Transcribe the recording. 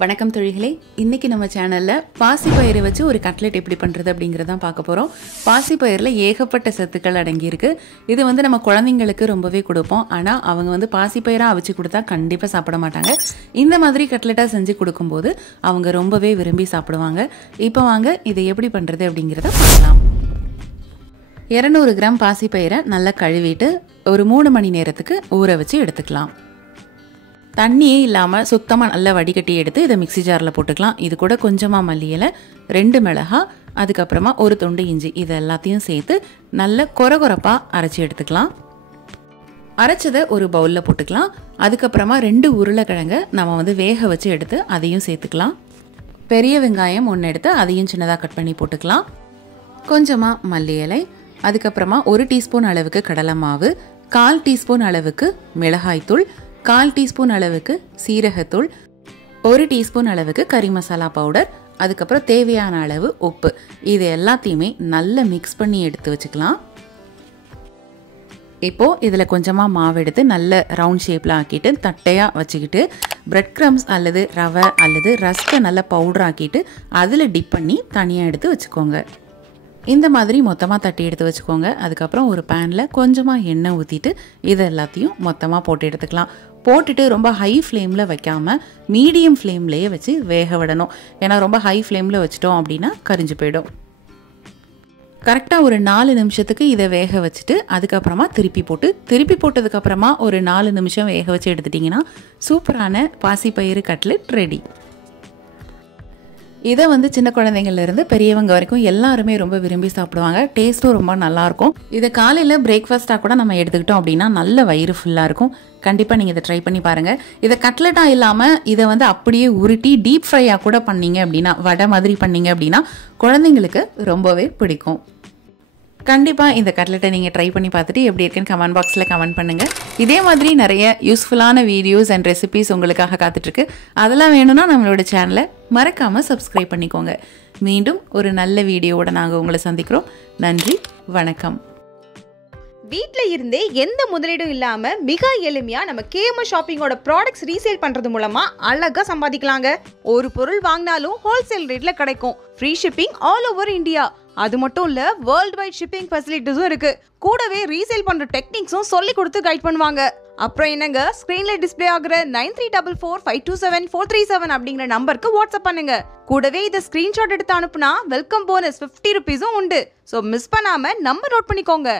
வணக்கம் தொழில்களே, இன்னைக்கு நம்ம சேனல்ல பாசிப்பயிரை வச்சு ஒரு கட்லெட் எப்படி பண்றது அப்படிங்கறத பார்க்க போறோம். பாசிப்பயிரில் ஏகப்பட்ட சத்துக்கள் அடங்கி இருக்கு. இது வந்து நம்ம குழந்தைங்களுக்கு ரொம்பவே கொடுப்போம். ஆனா அவங்க வந்து பாசிப்பயிரா அவிச்சு கொடுத்தா கண்டிப்பா சாப்பிட மாட்டாங்க. இந்த மாதிரி கட்லெட்டா செஞ்சு கொடுக்கும்போது அவங்க ரொம்பவே விரும்பி சாப்பிடுவாங்க. இப்போ வாங்க இதை எப்படி பண்றது அப்படிங்கறத பார்க்கலாம். 200 கிராம் பாசிப்பயிரை நல்லா கழுவிட்டு ஒரு 3 மணி நேரத்துக்கு ஊற வச்சு எடுத்துக்கலாம். தண்ணியே இல்லாமல் சுத்தமாக நல்லா வடிகட்டி எடுத்து இதை மிக்சி ஜாரில் போட்டுக்கலாம். இது கூட கொஞ்சமாக மல்லி இலை, 2 மிளகாய், அதுக்கப்புறமா ஒரு துண்டு இஞ்சி, இது எல்லாத்தையும் சேர்த்து நல்ல கொரகொரப்பாக அரைச்சி எடுத்துக்கலாம். அரைச்சதை ஒரு பவுலில் போட்டுக்கலாம். அதுக்கப்புறமா 2 உருளைக்கிழங்கை நம்ம வந்து வேக வச்சு எடுத்து அதையும் சேர்த்துக்கலாம். பெரிய வெங்காயம் 1 எடுத்து அதையும் சின்னதாக கட் பண்ணி போட்டுக்கலாம். கொஞ்சமாக மல்லி இலை, அதுக்கப்புறமா 1 டீஸ்பூன் அளவுக்கு கடலை மாவு, 1/4 டீஸ்பூன் அளவுக்கு மிளகாய்த்தூள், 1/4 டீஸ்பூன் அளவுக்கு சீரகத்தூள், 1 டீஸ்பூன் அளவுக்கு கறி மசாலா பவுடர், அதுக்கப்புறம் தேவையான அளவு உப்பு, இது எல்லாத்தையுமே நல்லா மிக்ஸ் பண்ணி எடுத்து வச்சுக்கலாம். இப்போ இதில் கொஞ்சமாக மாவு எடுத்து நல்ல ரவுண்ட் ஷேப்பில் ஆக்கிட்டு தட்டையாக வச்சுக்கிட்டு பிரெட் க்ரம்ஸ் அல்லது ரவை அல்லது ரஸ்கை நல்லா பவுடர் ஆக்கிட்டு அதில் டிப் பண்ணி தனியாக எடுத்து வச்சுக்கோங்க. இந்த மாதிரி மொத்தமாக தட்டி எடுத்து வச்சுக்கோங்க. அதுக்கப்புறம் ஒரு பேனில் கொஞ்சமாக எண்ணெய் ஊற்றிட்டு இது எல்லாத்தையும் மொத்தமாக போட்டு எடுத்துக்கலாம். போட்டுட்டு ரொம்ப ஹை ஃப்ளேமில் வைக்காமல் மீடியம் ஃப்ளேம்லேயே வச்சு வேக விடணும். ஏன்னா ரொம்ப ஹை ஃப்ளேமில் வச்சிட்டோம் அப்படின்னா கரிஞ்சு போயிடும். கரெக்டாக ஒரு 4 நிமிஷத்துக்கு இதை வேக வச்சுட்டு அதுக்கப்புறமா திருப்பி போட்டதுக்கப்புறமா ஒரு 4 நிமிஷம் வேக வச்சு எடுத்துட்டிங்கன்னா சூப்பரான பாசிப்பயிறு கட்லெட் ரெடி. இதை வந்து சின்ன குழந்தைங்கள்லேருந்து பெரியவங்க வரைக்கும் எல்லாருமே ரொம்ப விரும்பி சாப்பிடுவாங்க. டேஸ்ட்டும் ரொம்ப நல்லாயிருக்கும். இதை காலையில் பிரேக்ஃபாஸ்ட்டாக கூட நம்ம எடுத்துக்கிட்டோம் அப்படின்னா நல்ல வயிறு ஃபுல்லாக இருக்கும். கண்டிப்பாக நீங்கள் இதை ட்ரை பண்ணி பாருங்கள். இதை கட்லெட்டாக இல்லாமல் இதை வந்து அப்படியே உருட்டி டீப் ஃப்ரையாக கூட பண்ணீங்க அப்படின்னா, வடை மாதிரி பண்ணீங்க அப்படின்னா குழந்தைங்களுக்கு ரொம்பவே பிடிக்கும். கண்டிப்பாக இந்த கட்லெட்டை நீங்கள் ட்ரை பண்ணி பார்த்துட்டு எப்படி இருக்குன்னு கமெண்ட் பாக்ஸில் கமெண்ட் பண்ணுங்கள். இதே மாதிரி நிறைய யூஸ்ஃபுல்லான வீடியோஸ் அண்ட் ரெசிபீஸ் உங்களுக்காக காத்துட்ருக்கு. அதெல்லாம் வேணும்னா நம்மளோட சேனலை மறக்காமல் சப்ஸ்கிரைப் பண்ணிக்கோங்க. மீண்டும் ஒரு நல்ல வீடியோவோட நாங்கள் உங்களை சந்திக்கிறோம். நன்றி, வணக்கம். வீட்ல இருந்தே எந்த முதலீடும் இல்லாம மிக எளிமையா நம்ம கேஎம்எஸ் ஷாப்பிங்கோட ப்ராடக்ட்ஸ் ரீசேல் பண்றது மூலமா அழகா சம்பாதிக்கலாங்க. ஒரு பொருள் வாங்கினாலும் ஹோல்சேல் ரேட்ல கிடைக்கும். Free shipping all over India. அது மட்டும் இல்ல, வேர்ல்ட் வைட் ஷிப்பிங் ஃபெசிலிட்டிஸும் இருக்கு. கூடவே ரீசேல் பண்ற டெக்னிக்ஸும் சொல்லி கொடுத்து கைட் பண்ணுவாங்க. அப்புறம் என்னங்க, ஸ்கிரீன்ல டிஸ்ப்ளே ஆகுற 9344527437 அப்படிங்கிற நம்பருக்கு வாட்ஸ்அப் பண்ணுங்க. கூடவே இதை ஸ்கிரீன்ஷாட் எடுத்து அனுப்புனா வெல்கம் போனஸ் 50 ரூபீஸும் உண்டு. ஸோ மிஸ் பண்ணாம நம்பர் நோட் பண்ணிக்கோங்க.